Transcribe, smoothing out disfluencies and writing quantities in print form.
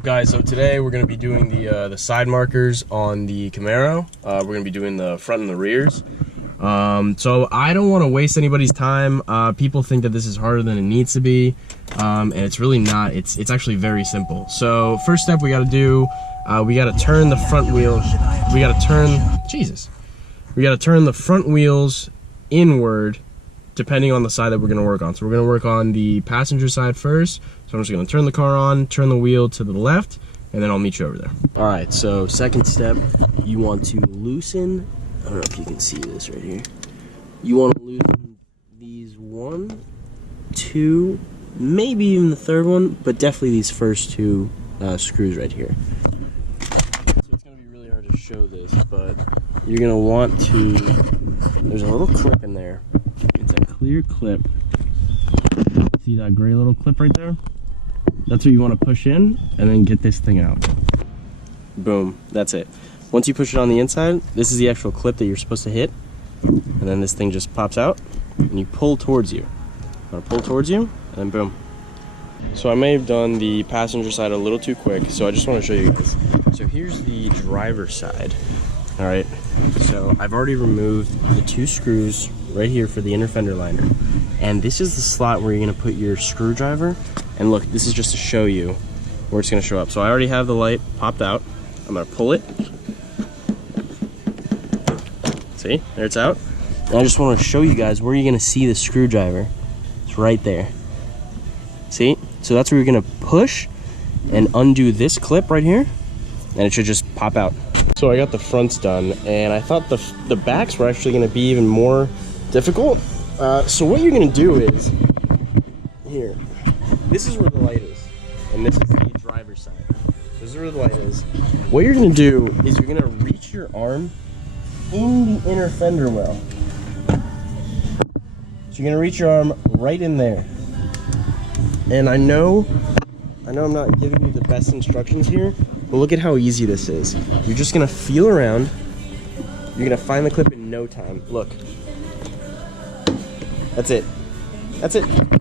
up, guys? So today we're going to be doing the side markers on the Camaro. We're going to be doing the front and the rears. So I don't want to waste anybody's time. People think that this is harder than it needs to be, and it's really not. It's actually very simple. So first step we got to do, we got to turn the front wheel. We got to turn the front wheels inward, depending on the side that we're going to work on. So we're going to work on the passenger side first. So I'm just going to turn the car on, turn the wheel to the left, and then I'll meet you over there. All right, so second step, you want to loosen, I don't know if you can see this right here. You want to loosen these 1, 2, maybe even the third one, but definitely these first 2 screws right here. So it's going to be really hard to show this, but you're going to want to, there's a little clip in there. It's a clear clip. See that gray little clip right there? That's what you want to push in and then get this thing out. Boom, that's it. Once you push it on the inside, this is the actual clip that you're supposed to hit, and then this thing just pops out and you pull towards you. I'm gonna pull towards you and then boom. So I may have done the passenger side a little too quick, so I just want to show you guys. So here's the driver's side. All right, so I've already removed the 2 screws right here for the inner fender liner, and this is the slot where you're going to put your screwdriver. And look, this is just to show you where it's going to show up. So I already have the light popped out. I'm going to pull it. See, there it's out. And I just want to show you guys where you're going to see the screwdriver. It's right there. See? So that's where you're going to push and undo this clip right here, and it should just pop out. So I got the fronts done, and I thought the backs were actually going to be even more difficult. So what you're going to do is, here, this is where the light is, and this is the driver's side. This is where the light is. What you're going to do is you're going to reach your arm in the inner fender well. So you're going to reach your arm right in there. And I know I'm not giving you the best instructions here, but look at how easy this is. You're just going to feel around. You're going to find the clip in no time. Look. That's it. That's it.